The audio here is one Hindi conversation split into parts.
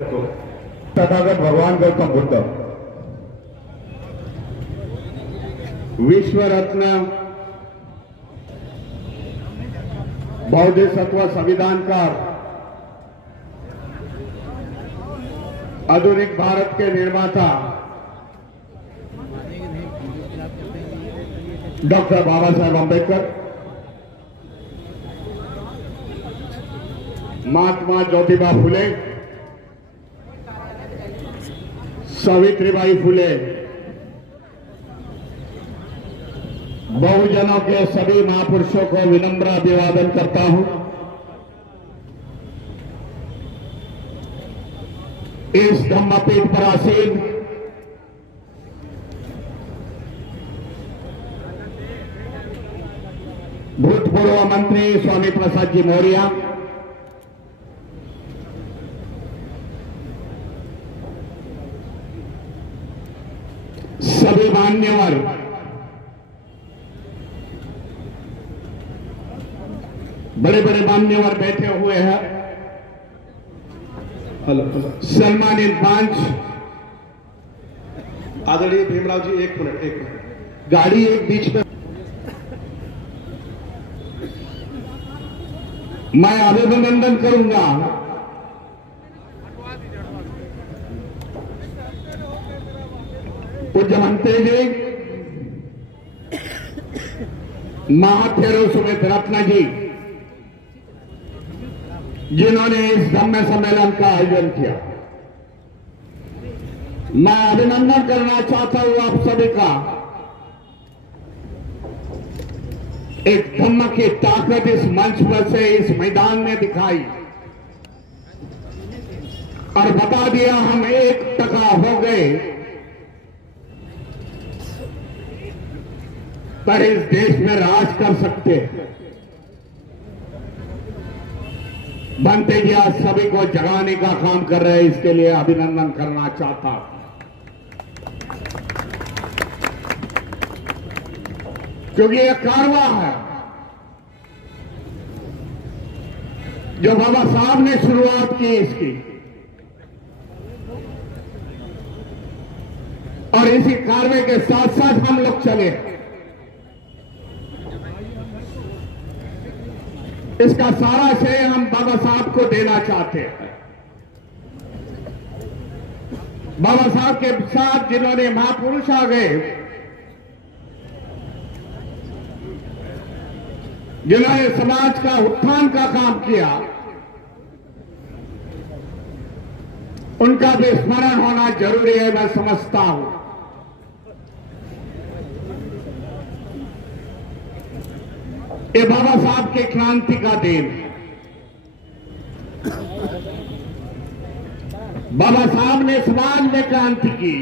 तथागत भगवान गौतम बुद्ध, विश्व रत्न, बौद्धिसत्व संविधानकार, आधुनिक भारत के निर्माता डॉक्टर बाबा साहेब अम्बेडकर, महात्मा ज्योतिबा फुले, सावित्रीबाई फुले, बहुजनों के सभी महापुरुषों को विनम्र अभिवादन करता हूं। इस धम्मपीठ पर आसीन भूतपूर्व मंत्री स्वामी प्रसाद जी मौर्य, सभी मान्यवर, बड़े बड़े मान्यवर बैठे हुए हैं, सम्मानित मंच, आदरणीय भीमराव जी, एक मिनट, गाड़ी एक बीच में, मैं अभिनंदन करूंगा पूज्य मंत्री जी महाथेरो सुमित रत्न जी, जिन्होंने इस धम्म सम्मेलन का आयोजन किया। मैं अभिनंदन करना चाहता हूं आप सभी का। एक धम्म की ताकत इस मंच पर से इस मैदान में दिखाई और बता दिया हम 1% हो गए, पर इस देश में राज कर सकते हैं। बनते जी आज सभी को जगाने का काम कर रहे हैं, इसके लिए अभिनंदन करना चाहता हूं। क्योंकि यह कारवा है जो बाबा साहब ने शुरुआत की इसकी, और इसी कारवे के साथ साथ हम लोग चले। इसका सारा श्रेय हम बाबा साहब को देना चाहते हैं। बाबा साहब के साथ जिन्होंने महापुरुष आ गए, जिन्होंने समाज का उत्थान का काम किया, उनका भी स्मरण होना जरूरी है, मैं समझता हूं। ये बाबा साहब के क्रांति का देन है। बाबा साहब ने समाज में क्रांति की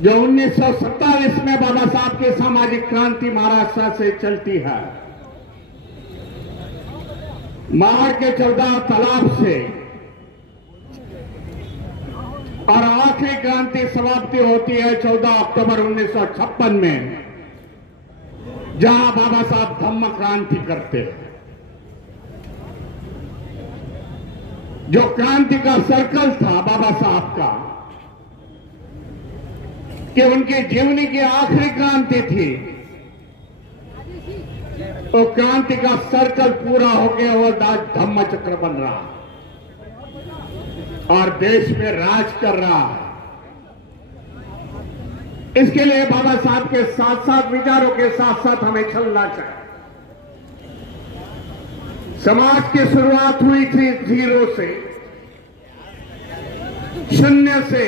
जो 1927 में बाबा साहब की सामाजिक क्रांति महाराष्ट्र से चलती है। महाड़ के 14 तालाब से और आखिरी क्रांति समाप्ति होती है 14 अक्टूबर 1956 में, जहां बाबा साहब धम्म क्रांति करते हैं। जो क्रांति का सर्कल था बाबा साहब का, कि उनकी जीवनी की आखिरी क्रांति थी, तो क्रांति का सर्कल पूरा हो गया और आज धम्म चक्र बन रहा और देश में राज कर रहा है। इसके लिए बाबा साहब के साथ साथ, विचारों के साथ साथ हमें चलना चाहिए। समाज की शुरुआत हुई थी 0 से, 0 से।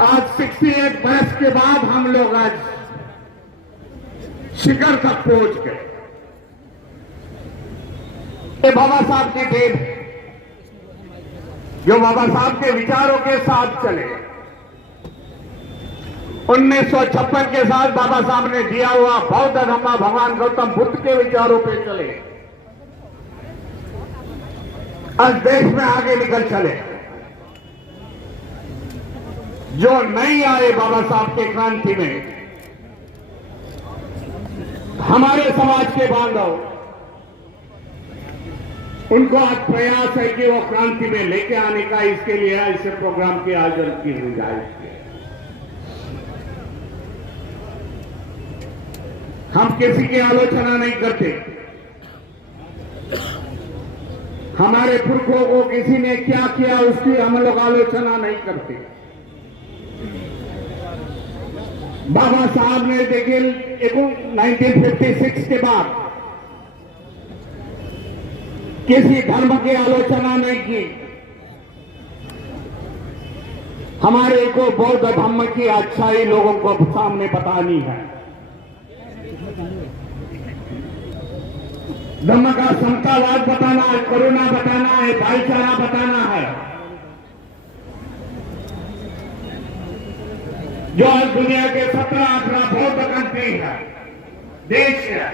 आज 68 वर्ष के बाद हम लोग आज शिखर तक पहुंच गए। ये बाबा साहब की देन है, जो बाबा साहब के विचारों के साथ चले। 1956 के साथ बाबा साहब ने दिया हुआ बौद्ध धम्म भगवान गौतम बुद्ध के विचारों पे चले, आज देश में आगे निकल चले। जो नहीं आए बाबा साहब के क्रांति में, हमारे समाज के बांधव, उनको आज प्रयास है कि वो क्रांति में लेके आने का, इसके लिए ऐसे प्रोग्राम के आयोजन की गुंजाइश है। हम किसी की आलोचना नहीं करते, हमारे पुरखों को किसी ने क्या किया उसकी हम लोग आलोचना नहीं करते। बाबा साहब ने देखिए 1956 के बाद किसी धर्म की आलोचना नहीं की। हमारे को बौद्ध धर्म की अच्छाई लोगों को सामने बतानी है। धर्म का समतावाद बताना है, करुणा बताना है, भाईचारा बताना है। जो आज दुनिया के 17-18 बौद्ध कंट्री है, देश है,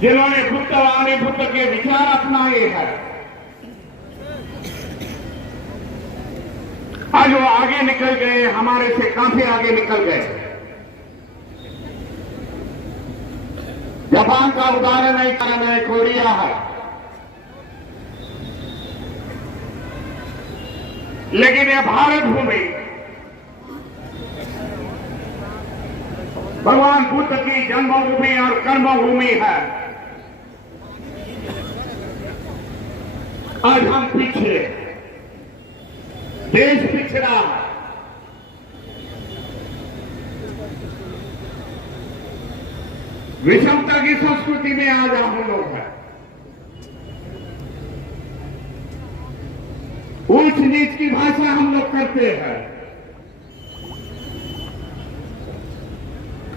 जिन्होंने बुद्धवाणी बुद्ध के विचार अपनाए हैं, आज वो आगे निकल गए, हमारे से काफी आगे निकल गए। जापान का उदाहरण नहीं करना है, कोरिया है, लेकिन यह भारत भूमि भगवान बुद्ध की जन्मभूमि और कर्मभूमि है। आज हम पीछे, देश पिछड़ा है। विषमता की संस्कृति में आज हम लोग हैं। ऊंच नीच की भाषा हम लोग करते हैं।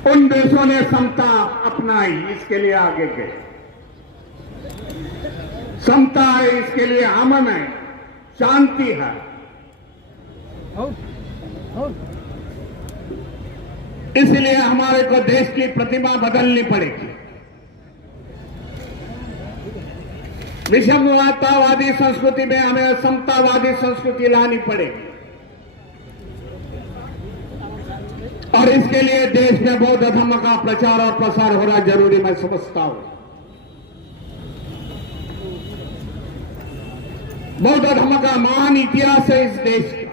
उन देशों ने समता अपनाई, इसके लिए आगे गए। समता है, इसके लिए अमन है, शांति है। इसलिए हमारे को देश की प्रतिमा बदलनी पड़ेगी। विषमतावादी संस्कृति में हमें समतावादी संस्कृति लानी पड़ेगी, और इसके लिए देश में बौद्ध धर्म का प्रचार और प्रसार होना जरूरी मैं समझता हूं। बौद्ध धर्म का महान इतिहास है इस देश का।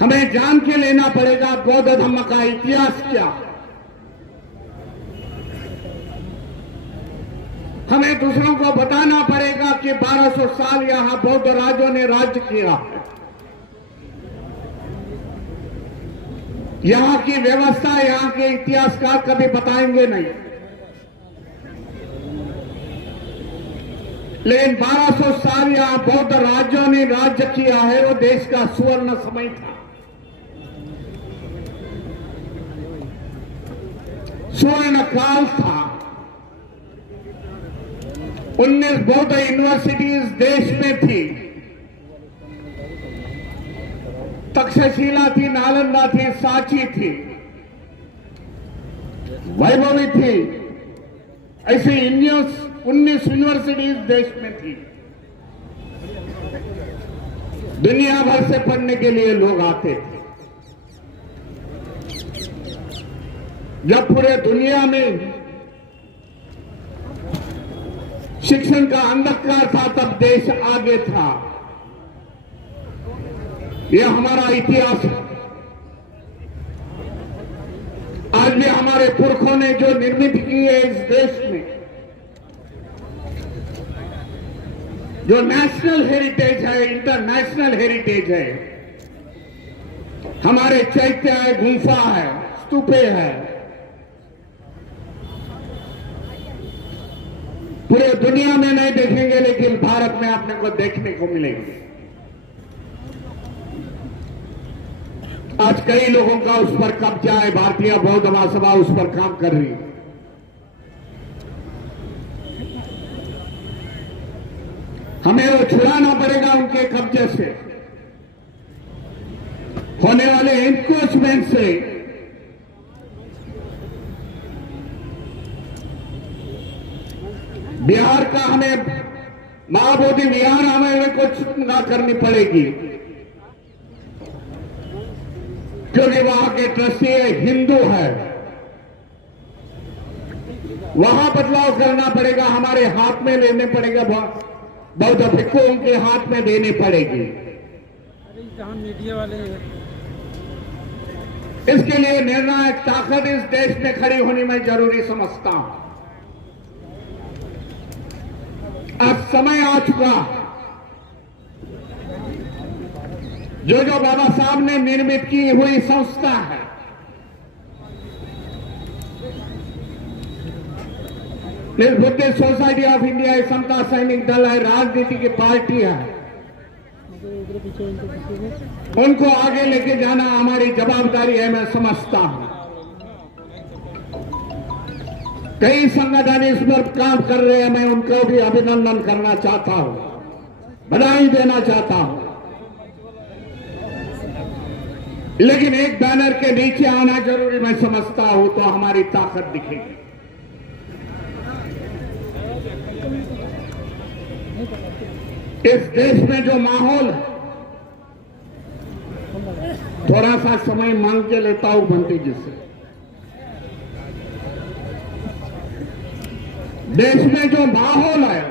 हमें जान के लेना पड़ेगा बौद्ध धर्म का इतिहास क्या। हमें दूसरों को बताना पड़ेगा कि 1200 साल यहां बौद्ध राजों ने राज्य किया है। यहां की व्यवस्था, यहां के इतिहासकार कभी बताएंगे नहीं, लेकिन 1200 साल यहां बौद्ध राज्यों ने राज्य किया है। वो देश का सुवर्ण समय था, सुवर्ण काल था। 19 बौद्ध यूनिवर्सिटीज देश में थी। तक्षशिला थी, नालंदा थी, सांची थी, वैभवी थी। ऐसी 19 यूनिवर्सिटीज देश में थी। दुनिया भर से पढ़ने के लिए लोग आते थे। जब पूरे दुनिया में शिक्षण का अंधकार था, तब देश आगे था। यह हमारा इतिहास है। आज भी हमारे पुरखों ने जो निर्मित की है इस देश में, जो नेशनल हेरिटेज है, इंटरनेशनल हेरिटेज है। हमारे चैत्य है, गुफा है, स्तूपे है, पूरे दुनिया में नहीं देखेंगे, लेकिन भारत में आपने को देखने को मिलेंगे। आज कई लोगों का उस पर कब्जा है। भारतीय बौद्ध महासभा उस पर काम कर रही है। हमें वो छुड़ाना पड़ेगा उनके कब्जे से, होने वाले एनक्रोचमेंट से। बिहार का हमें महाबोधि विहार हमें कुछ ना करनी पड़ेगी। क्योंकि वहां के ट्रस्टी हिंदू है। वहां बदलाव करना पड़ेगा, हमारे हाथ में लेने पड़ेगा, बौद्ध भिक्षुओं के हाथ में देनी पड़ेगी। कहाँ मीडिया वाले इसके लिए निर्णायक ताकत इस देश में खड़ी होनी मैं जरूरी समझता हूं। अब समय आ चुका, जो जो बाबा साहब ने निर्मित की हुई संस्था है, बुद्धिस्ट सोसाइटी ऑफ इंडिया, समता सैनिक दल है, राजनीति की पार्टी है, उनको आगे लेके जाना हमारी जवाबदारी है, मैं समझता हूं। कई संगठन इस पर काम कर रहे हैं, मैं उनको भी अभिनंदन करना चाहता हूं, बधाई देना चाहता हूं। लेकिन एक बैनर के नीचे आना जरूरी मैं समझता हूं, तो हमारी ताकत दिखेगी। इस देश में जो माहौल है, थोड़ा सा समय मांग के लेता हूं बंटी जी से। देश में जो माहौल है,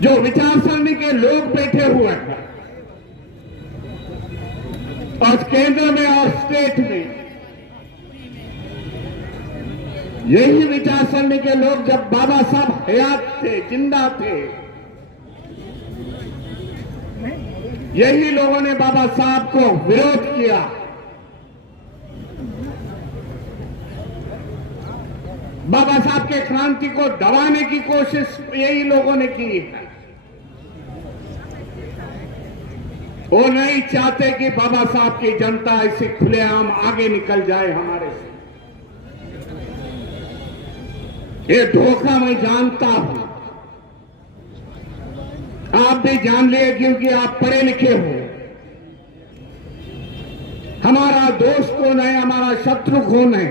जो विचारसरणी के लोग बैठे हुए हैं, और केंद्र में और स्टेट में यही विचारसरणी के लोग जब बाबा साहब हयात थे, जिंदा थे, यही लोगों ने बाबा साहब को विरोध किया। बाबा साहब के क्रांति को दबाने की कोशिश यही लोगों ने की है। वो नहीं चाहते कि बाबा साहब की जनता ऐसे खुलेआम आगे निकल जाए हमारे से। ये धोखा मैं जानता हूं, आप भी जान लिए, क्योंकि आप पढ़े लिखे हो। हमारा दोस्त कौन है, हमारा शत्रु कौन है?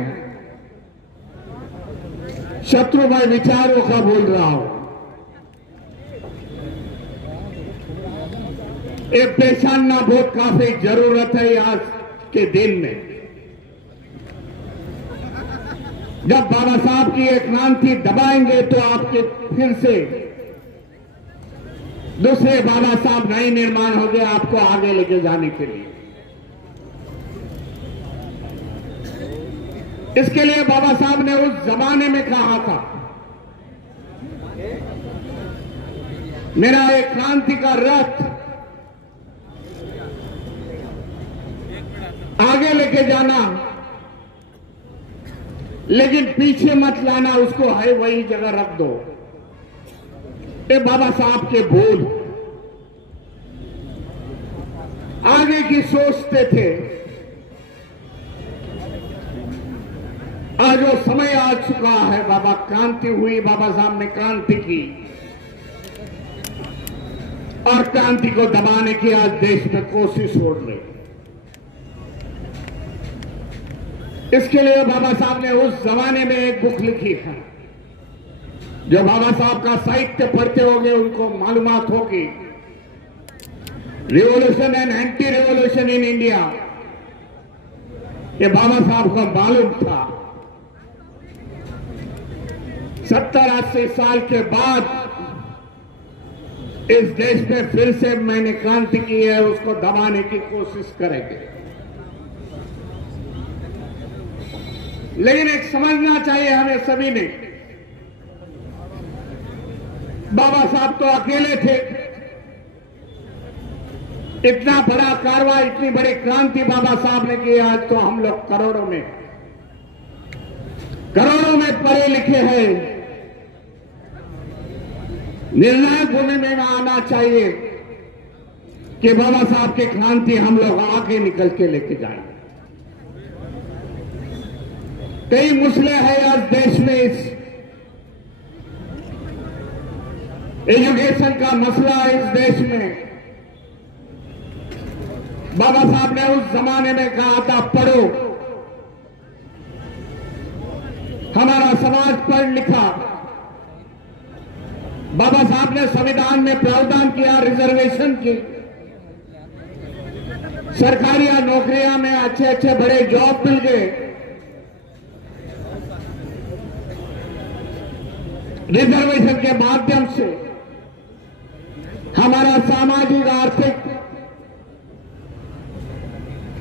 शत्रु मैं विचारों का बोल रहा हूं। एक पहचानना बहुत काफी जरूरत है आज के दिन में, जब बाबा साहब की एक क्रांति दबाएंगे तो आपके फिर से दूसरे बाबा साहब नए निर्माण हो गए आपको आगे लेके जाने के लिए। इसके लिए बाबा साहब ने उस जमाने में कहा था, मेरा एक क्रांति का रथ आगे लेके जाना, लेकिन पीछे मत लाना, उसको है वही जगह रख दो। ये बाबा साहब के बोल आगे की सोचते थे। आज वो समय आ चुका है, बाबा क्रांति हुई, बाबा साहब ने क्रांति की, और क्रांति को दबाने की आज देश में कोशिश हो रही। इसके लिए बाबा साहब ने उस जमाने में एक बुक लिखी है, जो बाबा साहब का साहित्य पढ़ते होंगे उनको मालूमात होगी, revolution and anti revolution in India. ये बाबा साहब को मालूम था 70-80 साल के बाद इस देश में फिर से मैंने क्रांति की है, उसको दबाने की कोशिश करेंगे। लेकिन एक समझना चाहिए हमें सभी ने, बाबा साहब तो अकेले थे। इतना बड़ा कार्रवाई, इतनी बड़ी क्रांति बाबा साहब ने की, आज तो हम लोग करोड़ों में पढ़े लिखे हैं। निर्णायक भूमि में आना चाहिए कि बाबा साहब की क्रांति हम लोग आगे निकल के लेके जाएं। कई मसले हैं आज देश में, इस एजुकेशन का मसला है इस देश में। बाबा साहब ने उस जमाने में कहा था, पढ़ो, हमारा समाज पढ़ लिखा। बाबा साहब ने संविधान में प्रावधान किया रिजर्वेशन की, सरकारी नौकरियां में अच्छे अच्छे बड़े जॉब मिल गए, रिजर्वेशन के माध्यम से हमारा सामाजिक आर्थिक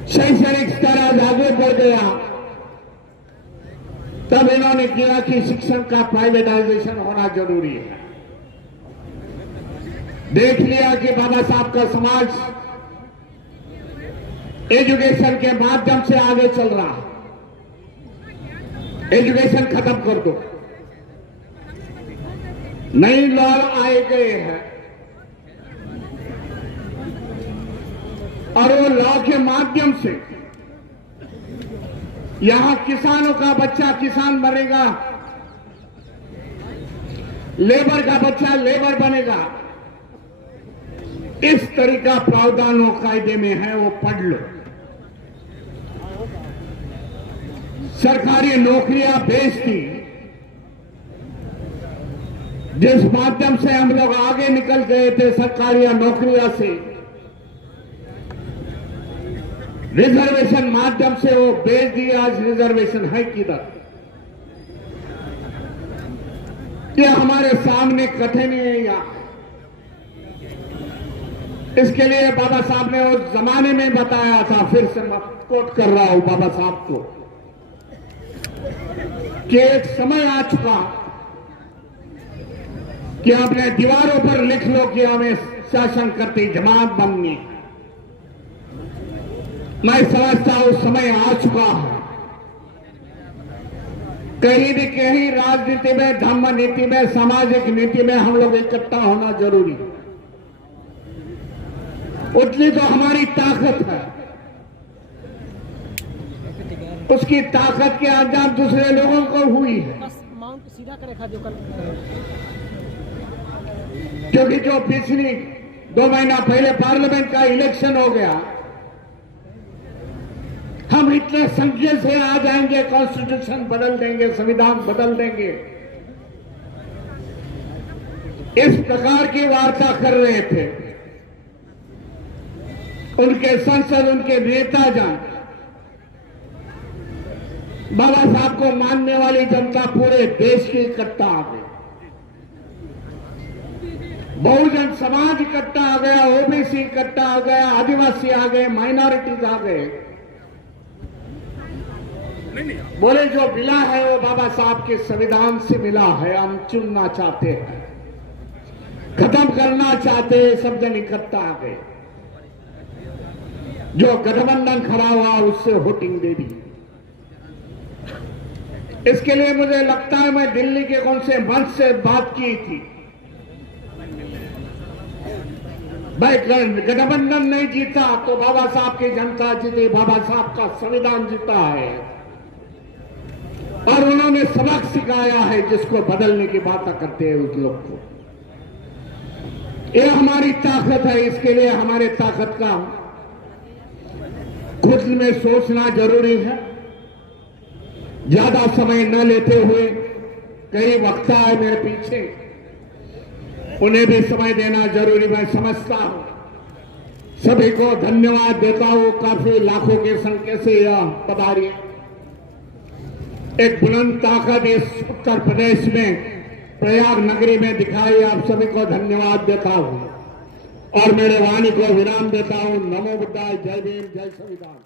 शैक्षणिक स्तर आज आगे बढ़ गया। तब इन्होंने किया कि शिक्षण का प्राइवेटाइजेशन होना जरूरी है। देख लिया कि बाबा साहब का समाज एजुकेशन के माध्यम से आगे चल रहा है, एजुकेशन खत्म कर दो। नई लॉ आए गए हैं और वो लॉ के माध्यम से यहां किसानों का बच्चा किसान बनेगा, लेबर का बच्चा लेबर बनेगा। इस तरीका प्रावधान वो कायदे में है, वो पढ़ लो। सरकारी नौकरियां बेचती, जिस माध्यम से हम लोग आगे निकल गए थे सरकारी नौकरियां से, रिजर्वेशन माध्यम से वो बेच दिया। आज रिजर्वेशन है किधर? ये हमारे सामने कठिन है। यहाँ इसके लिए बाबा साहब ने उस जमाने में बताया था, फिर से मैं कोट कर रहा हूं बाबा साहब को, कि एक समय आ चुका कि अपने दीवारों पर लिख लो कि हमें शासन करती जमात बननी है। मैं समझता हूं समय आ चुका है। कहीं भी कहीं राजनीति में, धर्म नीति में, सामाजिक नीति में हम लोग इकट्ठा होना जरूरी है। उतनी तो हमारी ताकत है, उसकी ताकत के अंजाम दूसरे लोगों को हुई है। क्योंकि जो पिछली 2 महीना पहले पार्लियामेंट का इलेक्शन हो गया, हम इतने संख्या से आ जाएंगे, कॉन्स्टिट्यूशन बदल देंगे, संविधान बदल देंगे, इस प्रकार की वार्ता कर रहे थे। उनके संसद, उनके नेता जन, बाबा साहब को मानने वाली जनता पूरे देश की इकट्ठा आ गई। बहुजन समाज इकट्ठा आ गया, ओबीसी इकट्ठा आ गया, आदिवासी आ गए, माइनॉरिटीज आ गए। बोले जो मिला है वो बाबा साहब के संविधान से मिला है। हम चुनना चाहते हैं, खत्म करना चाहते हैं, सब जन इकट्ठा आ गए। जो गठबंधन खड़ा हुआ उससे वोटिंग दे दी। इसके लिए मुझे लगता है मैं दिल्ली के कौन से मंच से बात की थी, भाई गठबंधन नहीं जीता तो बाबा साहब की जनता जीती, बाबा साहब का संविधान जीता है। और उन्होंने सबक सिखाया है जिसको बदलने की बात करते हैं उस लोग को। ये हमारी ताकत है। इसके लिए हमारे ताकत का खुद में सोचना जरूरी है। ज्यादा समय न लेते हुए, कई वक्ता है मेरे पीछे, उन्हें भी समय देना जरूरी मैं समझता हूं। सभी को धन्यवाद देता हूं। काफी लाखों के संख्या से यह पधारी, एक बुलंद ताकत इस उत्तर प्रदेश में प्रयाग नगरी में दिखाई। आप सभी को धन्यवाद देता हूं और मेरे वाणी को विराम देता हूं। नमो बुद्धाय। जय भीम, जय संविधान।